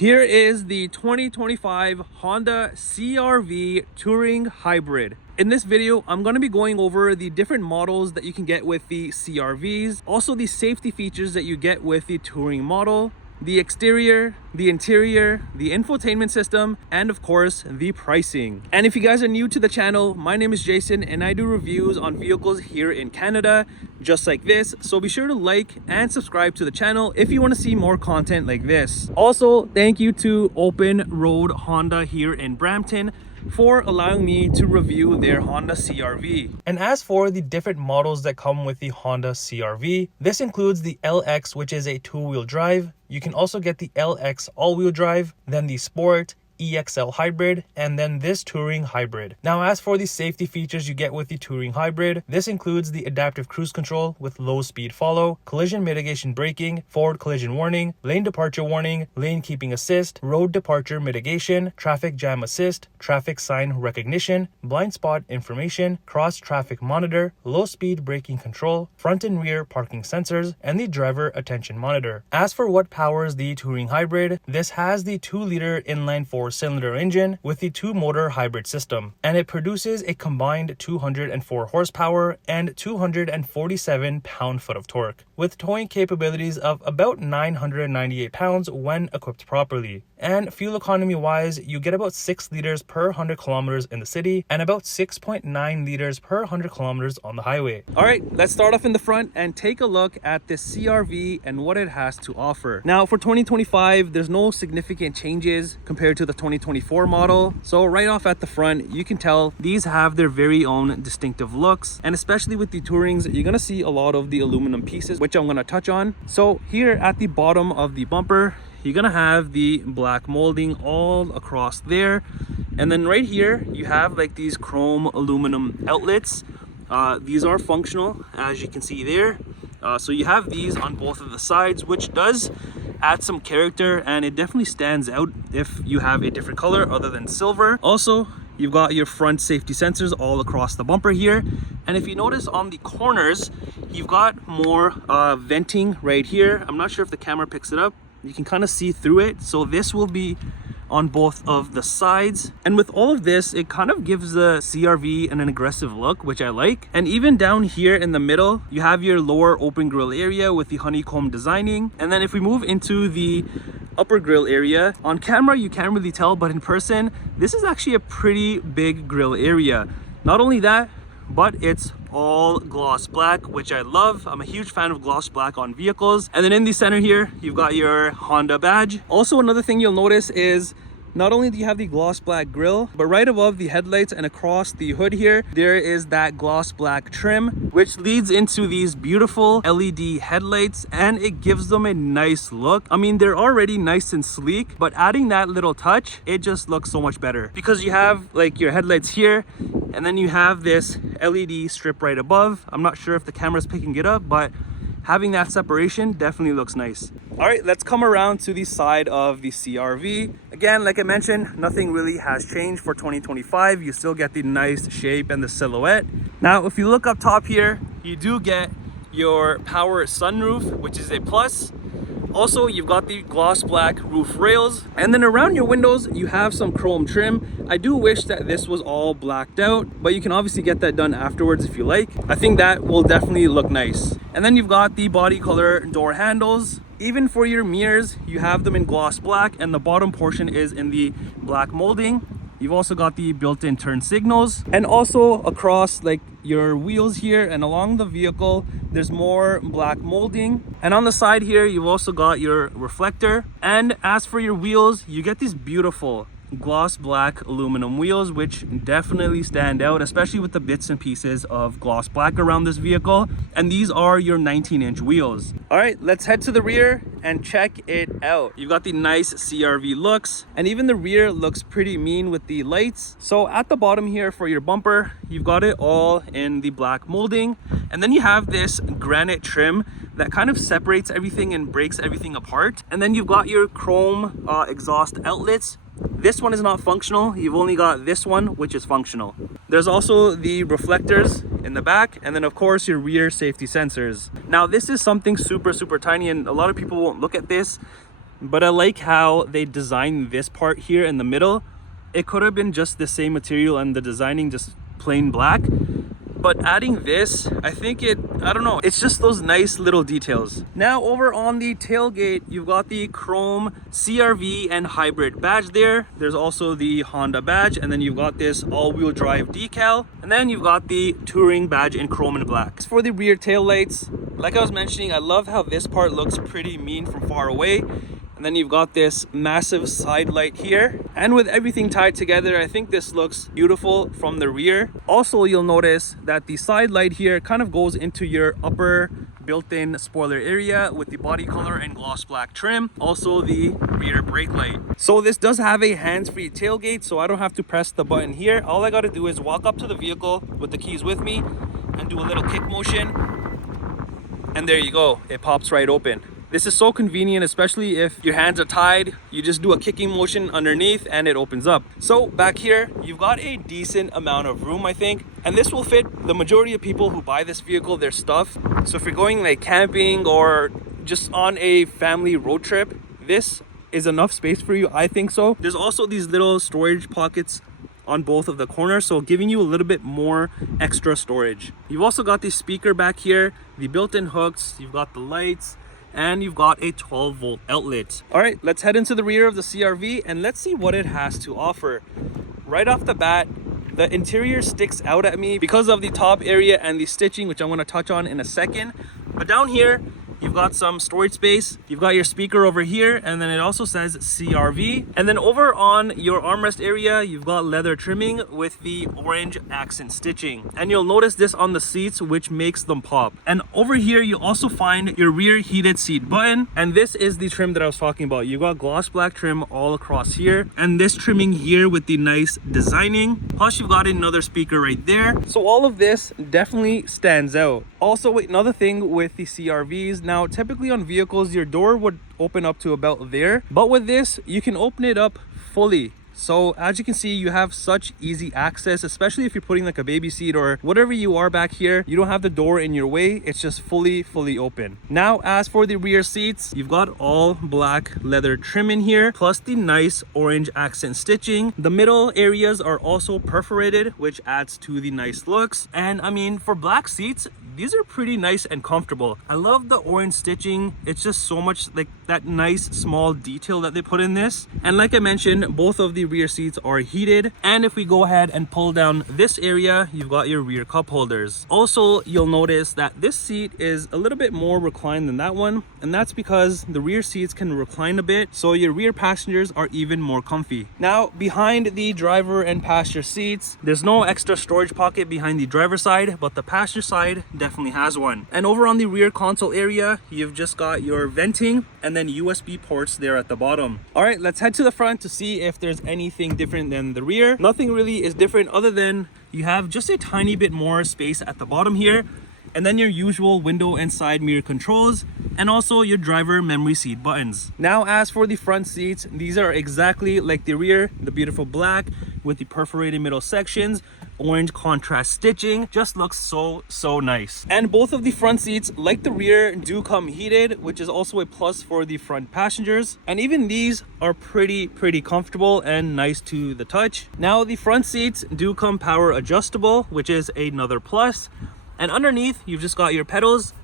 Here is the 2025 Honda CR-V Touring Hybrid. In this video, I'm going to be going over the different models that you can get with the CR-Vs, also the safety features that you get with the Touring model, the exterior, the interior, the infotainment system, and of course, the pricing. And if you guys are new to the channel, my name is Jason and I do reviews on vehicles here in Canada, just like this. So be sure to like and subscribe to the channel if you want to see more content like this. Also, thank you to OpenRoad Honda here in Brampton for allowing me to review their Honda CR-V. And as for the different models that come with the Honda CR-V, this includes the LX, which is a two-wheel drive. You can also get the LX all-wheel drive, then the Sport, EXL hybrid, and then this Touring hybrid. Now, as for the safety features you get with the Touring hybrid, this includes the adaptive cruise control with low speed follow, collision mitigation braking, forward collision warning, lane departure warning, lane keeping assist, road departure mitigation, traffic jam assist, traffic sign recognition, blind spot information, cross traffic monitor, low speed braking control, front and rear parking sensors, and the driver attention monitor. As for what powers the Touring hybrid, this has the 2-liter inline 4-cylinder engine with the 2-motor hybrid system, and it produces a combined 204 horsepower and 247 pound-foot of torque, with towing capabilities of about 998 pounds when equipped properly. And fuel economy wise, you get about 6 liters per 100 kilometers in the city and about 6.9 liters per 100 kilometers on the highway. All right, let's start off in the front and take a look at this CR-V and what it has to offer. Now, for 2025, there's no significant changes compared to the 2024 model. So right off at the front, you can tell these have their very own distinctive looks. And especially with the Tourings, you're gonna see a lot of the aluminum pieces, which I'm gonna touch on. So here at the bottom of the bumper, you're gonna have the black molding all across there. And then right here, you have like these chrome aluminum outlets. These are functional, as you can see there. So you have these on both of the sides, which does add some character, and it definitely stands out if you have a different color other than silver. Also, you've got your front safety sensors all across the bumper here. And if you notice on the corners, you've got more venting right here. I'm not sure if the camera picks it up. You can kind of see through it. So this will be on both of the sides, and with all of this, it kind of gives the CR-V an aggressive look, which I like. And even down here in the middle, you have your lower open grille area with the honeycomb designing. And then if we move into the upper grille area, on camera you can't really tell, but in person this is actually a pretty big grille area. Not only that, but it's all gloss black, which I love. I'm a huge fan of gloss black on vehicles. And then in the center here, you've got your Honda badge. Also, another thing you'll notice is not only do you have the gloss black grille, but right above the headlights and across the hood here, there is that gloss black trim, which leads into these beautiful LED headlights, and it gives them a nice look. I mean, they're already nice and sleek, but adding that little touch, it just looks so much better, because you have like your headlights here, and then you have this LED strip right above. I'm not sure if the camera's picking it up, but having that separation definitely looks nice. All right, let's come around to the side of the CR-V. Again, like I mentioned, nothing really has changed for 2025. You still get the nice shape and the silhouette. Now, if you look up top here, you do get your power sunroof, which is a plus. Also, you've got the gloss black roof rails, and then around your windows you have some chrome trim. I do wish that this was all blacked out, but you can obviously get that done afterwards if you like. I think that will definitely look nice. And then you've got the body color door handles. Even for your mirrors, you have them in gloss black, and the bottom portion is in the black molding. You've also got the built-in turn signals, and also across like your wheels here and along the vehicle, there's more black molding. And on the side here, you've also got your reflector. And as for your wheels, you get these beautiful gloss black aluminum wheels, which definitely stand out, especially with the bits and pieces of gloss black around this vehicle. And these are your 19-inch wheels. All right, let's head to the rear and check it out. You've got the nice CR-V looks, and even the rear looks pretty mean with the lights. So at the bottom here for your bumper, you've got it all in the black molding, and then you have this granite trim that kind of separates everything and breaks everything apart. And then you've got your chrome exhaust outlets. This one is not functional. You've only got this one, which is functional. There's also the reflectors in the back, and then of course your rear safety sensors. Now this is something super tiny, and a lot of people won't look at this, but I like how they designed this part here in the middle. It could have been just the same material and the designing just plain black, but adding this, I think I don't know, it's just those nice little details. Now over on the tailgate, you've got the chrome CRV and hybrid badge there. There's also the Honda badge, and then you've got this all-wheel drive decal, and then you've got the touring badge in chrome and black. As for the rear tail lights, like I was mentioning, I love how this part looks pretty mean from far away. And then you've got this massive side light here. And with everything tied together, I think this looks beautiful from the rear. Also, you'll notice that the side light here kind of goes into your upper built-in spoiler area with the body color and gloss black trim. Also the rear brake light. So this does have a hands-free tailgate, so I don't have to press the button here. All I got to do is walk up to the vehicle with the keys with me and do a little kick motion. And there you go, it pops right open. This is so convenient, especially if your hands are tied. You just do a kicking motion underneath and it opens up. So back here, you've got a decent amount of room, I think. And this will fit the majority of people who buy this vehicle, their stuff. So if you're going like camping or just on a family road trip, this is enough space for you, I think so. There's also these little storage pockets on both of the corners, so giving you a little bit more extra storage. You've also got the speaker back here, the built-in hooks, you've got the lights, and you've got a 12-volt outlet. All right, let's head into the rear of the CRV and let's see what it has to offer. Right off the bat, the interior sticks out at me because of the top area and the stitching, which I'm going to touch on in a second. But down here, you've got some storage space. You've got your speaker over here, and then it also says CRV. And then over on your armrest area, you've got leather trimming with the orange accent stitching. And you'll notice this on the seats, which makes them pop. And over here, you also find your rear heated seat button. And this is the trim that I was talking about. You've got gloss black trim all across here, and this trimming here with the nice designing. Plus, you've got another speaker right there. So all of this definitely stands out. Also, another thing with the CRVs, now typically on vehicles, your door would open up to about there, but with this, you can open it up fully. So as you can see, you have such easy access, especially if you're putting like a baby seat or whatever you are back here. You don't have the door in your way. It's just fully open. Now, as for the rear seats, you've got all black leather trim in here, plus the nice orange accent stitching. The middle areas are also perforated, which adds to the nice looks. And I mean, for black seats, these are pretty nice and comfortable. I love the orange stitching. It's just so much like that nice small detail that they put in this. And like I mentioned, both of the rear seats are heated. And if we go ahead and pull down this area, you've got your rear cup holders. Also, you'll notice that this seat is a little bit more reclined than that one. And that's because the rear seats can recline a bit, so your rear passengers are even more comfy. Now, behind the driver and passenger seats, there's no extra storage pocket behind the driver's side, but the passenger side definitely has one. And over on the rear console area, you've just got your venting and then USB ports there at the bottom. All right, let's head to the front to see if there's anything different than the rear. Nothing really is different other than you have just a tiny bit more space at the bottom here, and then your usual window and side mirror controls, and also your driver memory seat buttons. Now, as for the front seats, these are exactly like the rear, the beautiful black with the perforated middle sections, orange contrast stitching, just looks so nice. And both of the front seats, like the rear, do come heated, which is also a plus for the front passengers. And even these are pretty comfortable and nice to the touch. Now, the front seats do come power adjustable, which is another plus. And underneath, you've just got your pedals.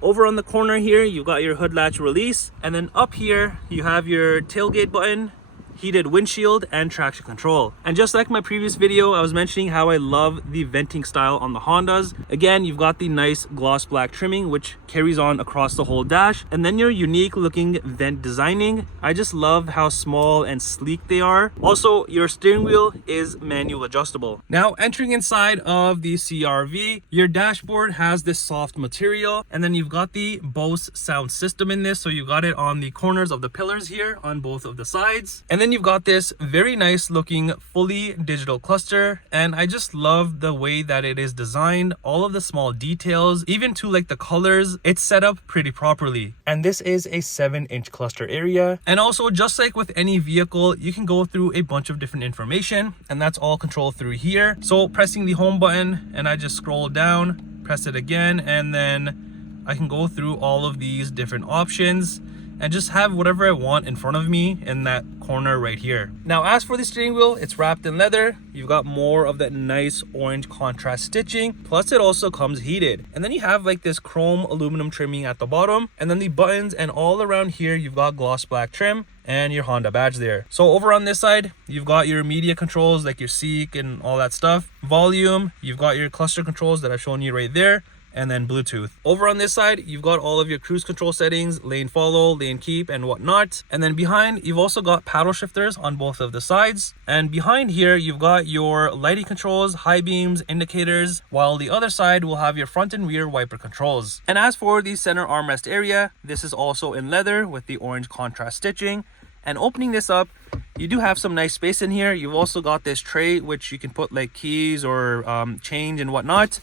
Over on the corner here, you've got your hood latch release. And then up here, you have your tailgate button, heated windshield, and traction control. And just like my previous video, I was mentioning how I love the venting style on the Hondas. Again, you've got the nice gloss black trimming, which carries on across the whole dash. And then your unique looking vent designing. I just love how small and sleek they are. Also, your steering wheel is manual adjustable. Now, entering inside of the CRV, your dashboard has this soft material, and then you've got the Bose sound system in this. So you got it on the corners of the pillars here on both of the sides. And then you've got this very nice looking fully digital cluster, and I just love the way that it is designed. All of the small details, even to like the colors, it's set up pretty properly. And this is a 7-inch cluster area. And also, just like with any vehicle, you can go through a bunch of different information, and that's all controlled through here. So pressing the home button, and I just scroll down, press it again, and then I can go through all of these different options. and just have whatever I want in front of me in that corner right here. Now, as for the steering wheel, it's wrapped in leather. You've got more of that nice orange contrast stitching, plus it also comes heated. And then you have like this chrome aluminum trimming at the bottom, and then the buttons, and all around here you've got gloss black trim and your Honda badge there. So over on this side, you've got your media controls like your seek and all that stuff. Volume, you've got your cluster controls that I've shown you right there, and then Bluetooth. Over on this side, you've got all of your cruise control settings, lane follow, lane keep, and whatnot. And then behind, you've also got paddle shifters on both of the sides. And behind here, you've got your lighting controls, high beams, indicators, while the other side will have your front and rear wiper controls. And as for the center armrest area, this is also in leather with the orange contrast stitching. And opening this up, you do have some nice space in here. You've also got this tray, which you can put like keys or change and whatnot.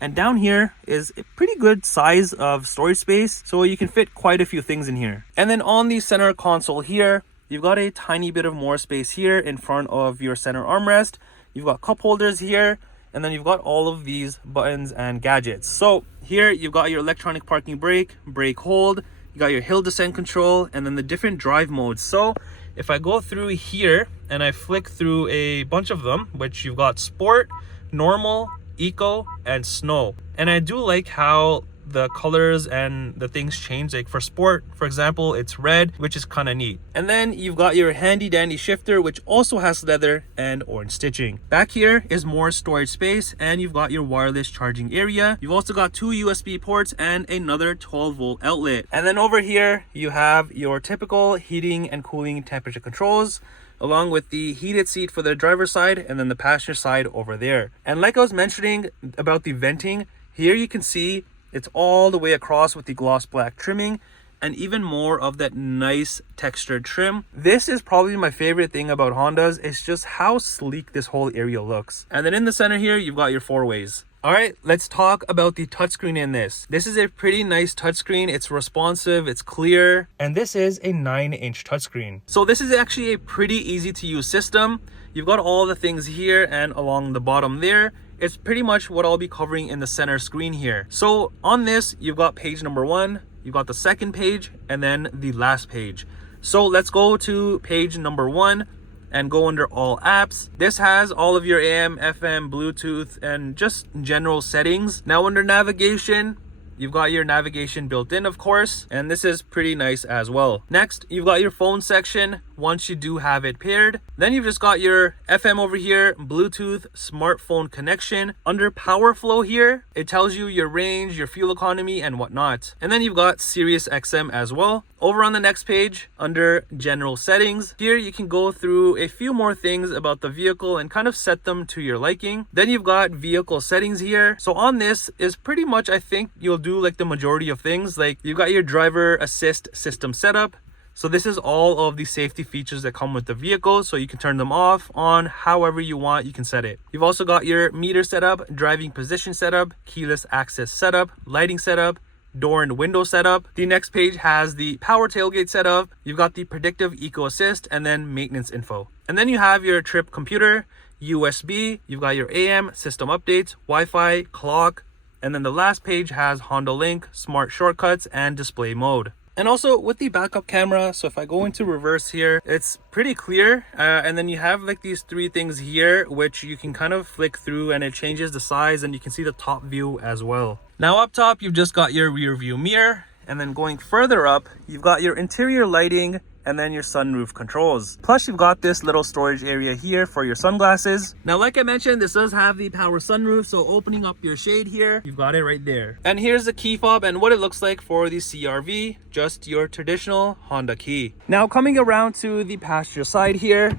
And down here is a pretty good size of storage space, so you can fit quite a few things in here. And then on the center console here, you've got a tiny bit of more space here in front of your center armrest. You've got cup holders here, and then you've got all of these buttons and gadgets. So here you've got your electronic parking brake, brake hold, you got your hill descent control, and then the different drive modes. So if I go through here and I flick through a bunch of them, which you've got sport, normal, eco, and snow. And I do like how the colors and the things change. Like for sport, for example, it's red, which is kind of neat. And then you've got your handy dandy shifter, which also has leather and orange stitching. Back here is more storage space, and you've got your wireless charging area. You've also got 2 USB ports and another 12-volt outlet. And then over here you have your typical heating and cooling temperature controls, along with the heated seat for the driver's side, and then the passenger side over there. And like I was mentioning about the venting, here you can see it's all the way across with the gloss black trimming, and even more of that nice textured trim. This is probably my favorite thing about Hondas. It's just how sleek this whole area looks. And then in the center here, you've got your 4-ways. All right, let's talk about the touchscreen in this. This is a pretty nice touchscreen. It's responsive, it's clear, and this is a 9-inch touchscreen. So this is actually a pretty easy to use system. You've got all the things here and along the bottom there. It's pretty much what I'll be covering in the center screen here. So on this, you've got page number 1, you've got the second page, and then the last page. So let's go to page number 1 and go under all apps. This has all of your AM, FM, Bluetooth, and just general settings. Now under navigation, you've got your navigation built in, of course, and this is pretty nice as well. Next, you've got your phone section once you do have it paired. Then you've just got your FM over here, Bluetooth, smartphone connection. Under power flow here, it tells you your range, your fuel economy, and whatnot. And then you've got Sirius XM as well. Over on the next page, under general settings, here you can go through a few more things about the vehicle and kind of set them to your liking. Then you've got vehicle settings here. So on this is pretty much, I think you'll do like the majority of things. Like you've got your driver assist system setup. So this is all of the safety features that come with the vehicle, so you can turn them off, on, however you want, you can set it. You've also got your meter setup, driving position setup, keyless access setup, lighting setup, door and window setup. The next page has the power tailgate setup. You've got the predictive eco assist, and then maintenance info. And then you have your trip computer, USB, you've got your AM, system updates, Wi-Fi, clock, and then the last page has Honda Link, smart shortcuts, and display mode. And also with the backup camera, so if I go into reverse here, it's pretty clear. And then you have like these 3 things here, which you can kind of flick through, and it changes the size, and you can see the top view as well. Now up top, you've just got your rear view mirror. And then going further up, you've got your interior lighting, and then your sunroof controls. Plus you've got this little storage area here for your sunglasses. Now like I mentioned, this does have the power sunroof, so opening up your shade here, you've got it right there. And here's the key fob and what it looks like for the CR-V, just your traditional Honda key. Now coming around to the passenger side here,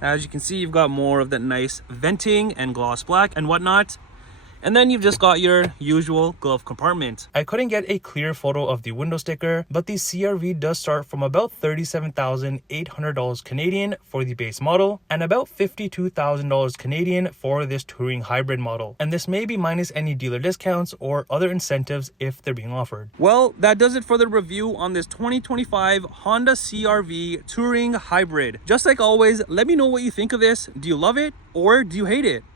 as you can see, you've got more of that nice venting and gloss black and whatnot. And then you've just got your usual glove compartment. I couldn't get a clear photo of the window sticker, but the CR-V does start from about $37,800 Canadian for the base model, and about $52,000 Canadian for this touring hybrid model. And this may be minus any dealer discounts or other incentives if they're being offered. Well, that does it for the review on this 2025 Honda CR-V touring hybrid. Just like always, let me know what you think of this. Do you love it or do you hate it?